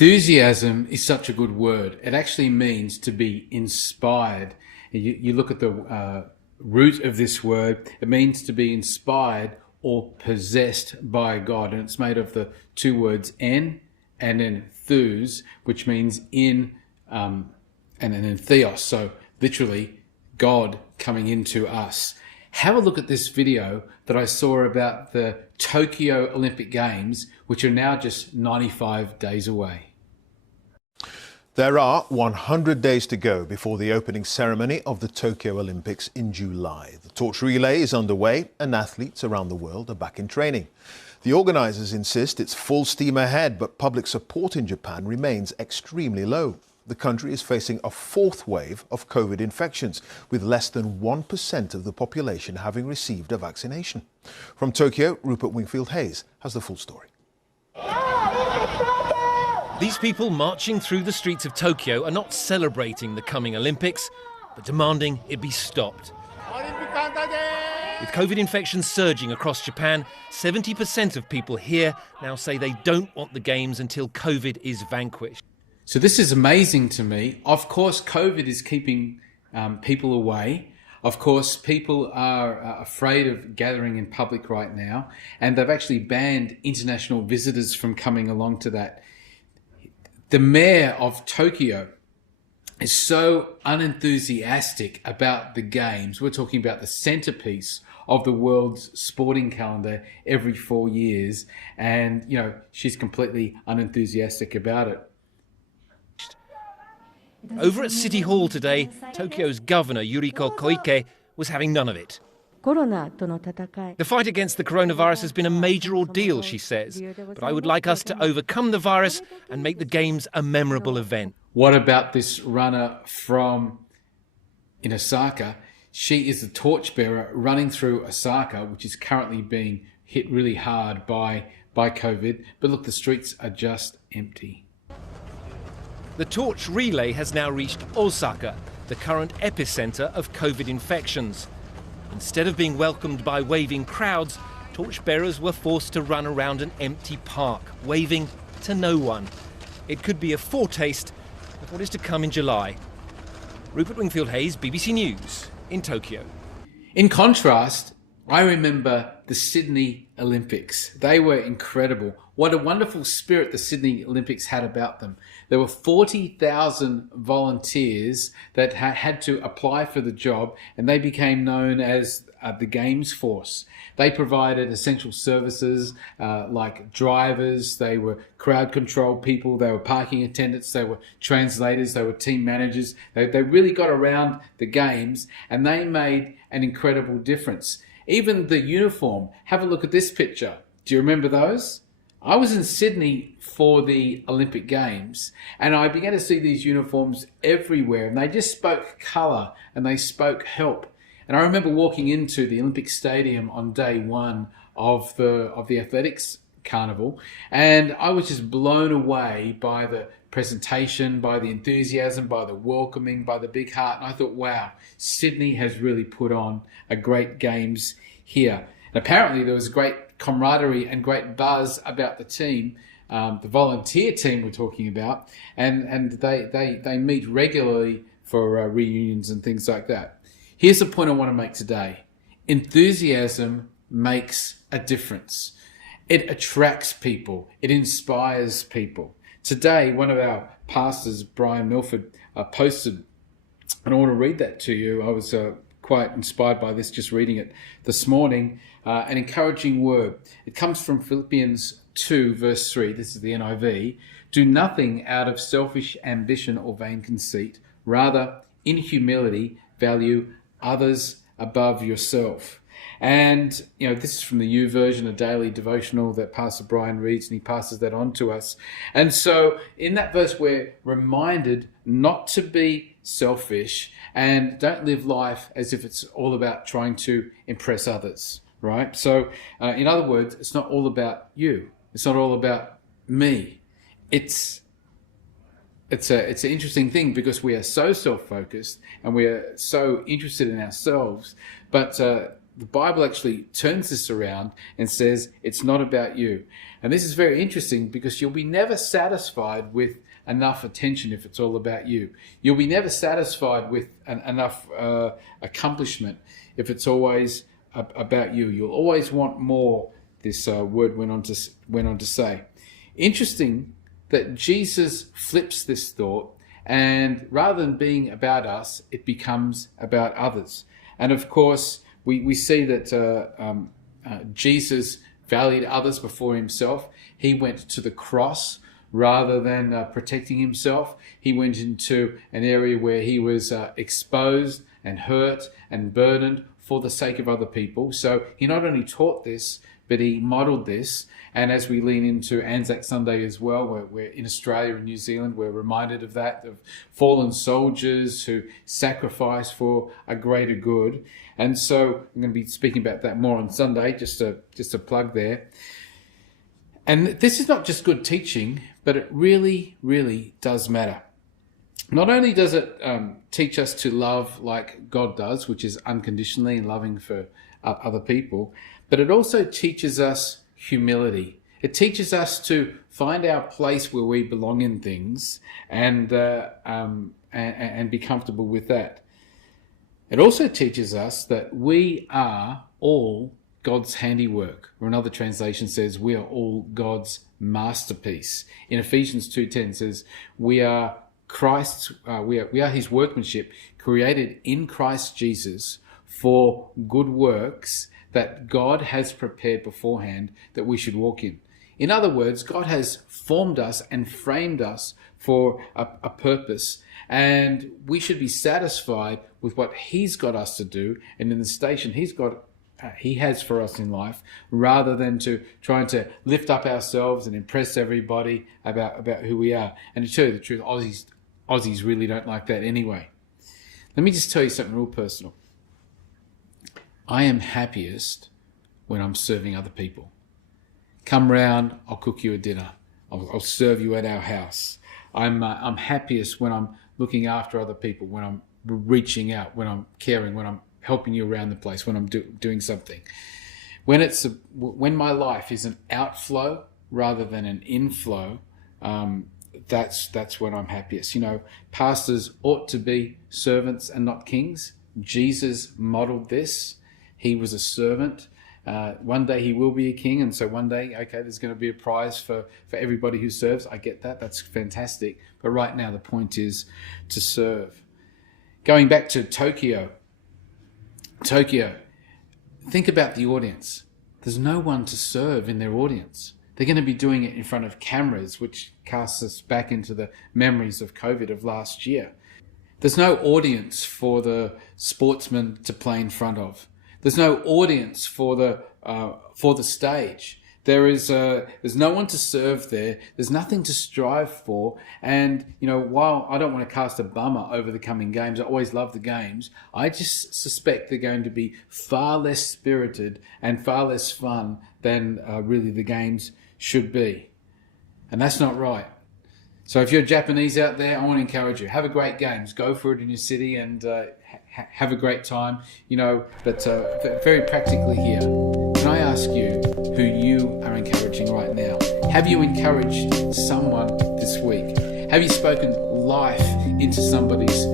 Enthusiasm is such a good word. It actually means to be inspired. You look at the root of this word, it means to be inspired or possessed by God. And it's made of the two words en and then thuse, which means in, and then Theos. So literally God coming into us. Have a look at this video that I saw about the Tokyo Olympic Games, which are now just 95 days away. There are 100 days to go before the opening ceremony of the Tokyo Olympics in July. The torch relay is underway and athletes around the world are back in training. The organisers insist it's full steam ahead, but public support in Japan remains extremely low. The country is facing a fourth wave of COVID infections, with less than 1% of the population having received a vaccination. From Tokyo, Rupert Wingfield-Hayes has the full story. These people marching through the streets of Tokyo are not celebrating the coming Olympics, but demanding it be stopped. With COVID infections surging across Japan, 70% of people here now say they don't want the Games until COVID is vanquished. So this is amazing to me. Of course, COVID is keeping people away. Of course, people are afraid of gathering in public right now, and they've actually banned international visitors from coming along to that. The mayor of Tokyo is so unenthusiastic about the Games. We're talking about the centerpiece of the world's sporting calendar every 4 years, and she's completely unenthusiastic about it. Over at City Hall today, Tokyo's governor Yuriko Koike was having none of it. The fight against the coronavirus has been a major ordeal, she says, but I would like us to overcome the virus and make the Games a memorable event. What about this runner in Osaka? She is the torchbearer running through Osaka, which is currently being hit really hard by COVID. But look, the streets are just empty. The torch relay has now reached Osaka, the current epicenter of COVID infections. Instead of being welcomed by waving crowds, torchbearers were forced to run around an empty park, waving to no one. It could be a foretaste of what is to come in July. Rupert Wingfield-Hayes, BBC News, in Tokyo. In contrast, I remember the Sydney Olympics. They were incredible. What a wonderful spirit the Sydney Olympics had about them. There were 40,000 volunteers that had to apply for the job, and they became known as the Games Force. They provided essential services like drivers, they were crowd control people, they were parking attendants, they were translators, they were team managers. They really got around the Games, and they made an incredible difference. Even the uniform. Have a look at this picture. Do you remember those? I was in Sydney for the Olympic Games, and I began to see these uniforms everywhere, and they just spoke colour and they spoke help. And I remember walking into the Olympic Stadium on day one of the athletics carnival, and I was just blown away by the presentation, by the enthusiasm, by the welcoming, by the big heart. And I thought, wow, Sydney has really put on a great Games here. And apparently there was great camaraderie and great buzz about the team, the volunteer team we're talking about, and they meet regularly for reunions and things like that. Here's the point I want to make today. Enthusiasm makes a difference. It attracts people. It inspires people. Today, one of our pastors, Brian Milford, posted, and I want to read that to you. I was quite inspired by this, just reading it this morning. An encouraging word. It comes from Philippians 2, verse 3. This is the NIV. Do nothing out of selfish ambition or vain conceit. Rather, in humility, value others above yourself. And, this is from the U version, a daily devotional that Pastor Brian reads, and he passes that on to us. And so in that verse, we're reminded not to be selfish and don't live life as if it's all about trying to impress others, right? So in other words, it's not all about you. It's not all about me. It's an interesting thing because we are so self-focused and we are so interested in ourselves, but the Bible actually turns this around and says it's not about you. And this is very interesting because you'll be never satisfied with enough attention if it's all about you. You'll be never satisfied with enough accomplishment if it's always about you. You'll always want more, this word went on to say. Interesting that Jesus flips this thought, and rather than being about us, it becomes about others. And of course, we see that Jesus valued others before himself. He went to the cross rather than protecting himself. He went into an area where he was exposed and hurt and burdened for the sake of other people. So he not only taught this, but he modeled this. And as we lean into Anzac Sunday as well, we're in Australia and New Zealand, we're reminded of that, of fallen soldiers who sacrifice for a greater good. And so I'm going to be speaking about that more on Sunday, just a plug there. And this is not just good teaching, but it really, really does matter. Not only does it teach us to love like God does, which is unconditionally and loving for other people, but it also teaches us humility. It teaches us to find our place where we belong in things and be comfortable with that. It also teaches us that we are all God's handiwork, or another translation says we are all God's masterpiece. In Ephesians 2:10 says we are Christ's, we are his workmanship, created in Christ Jesus for good works that God has prepared beforehand that we should walk in. In other words, God has formed us and framed us for a purpose, and we should be satisfied with what he's got us to do and in the station he has for us in life, rather than to trying to lift up ourselves and impress everybody about who we are. And to tell you the truth, Aussies really don't like that anyway. Let me just tell you something real personal. I am happiest when I'm serving other people. Come round, I'll cook you a dinner. I'll serve you at our house. I'm happiest when I'm looking after other people, when I'm reaching out, when I'm caring, when I'm helping you around the place, when I'm doing something. When my life is an outflow rather than an inflow, that's when I'm happiest. You know, pastors ought to be servants and not kings. Jesus modeled this. He was a servant. One day he will be a king, and so one day, okay, there's going to be a prize for everybody who serves. I get that. That's fantastic. But right now the point is to serve. Going back to Tokyo, think about the audience. There's no one to serve in their audience. They're going to be doing it in front of cameras, which casts us back into the memories of COVID of last year. There's no audience for the sportsman to play in front of. There's no audience for the stage. There's no one to serve there. There's nothing to strive for. And, you know, while I don't want to cast a bummer over the coming games, I always love the games, I just suspect they're going to be far less spirited and far less fun than really the games should be. And that's not right. So if you're Japanese out there, I want to encourage you. Have a great games. Go for it in your city and have a great time. You know, but very practically here, can I ask you who you are encouraging right now? Have you encouraged someone this week? Have you spoken life into somebody's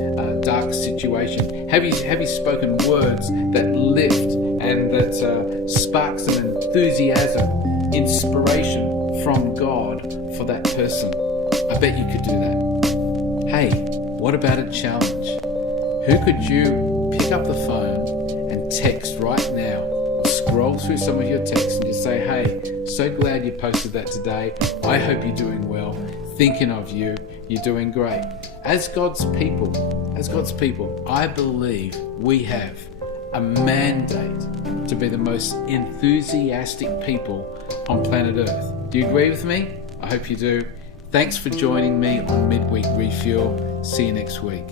dark situation? Have you spoken words that lift and that spark some enthusiasm, inspiration from God for that person? I bet you could do that. Hey, what about a challenge? Who could you pick up the phone and text right now, or scroll through some of your texts and just say, hey, so glad you posted that today. I hope you're doing well. Thinking of you. You're doing great. As God's people, I believe we have a mandate to be the most enthusiastic people on planet Earth. Do you agree with me? I hope you do. Thanks for joining me on Midweek Refuel. See you next week.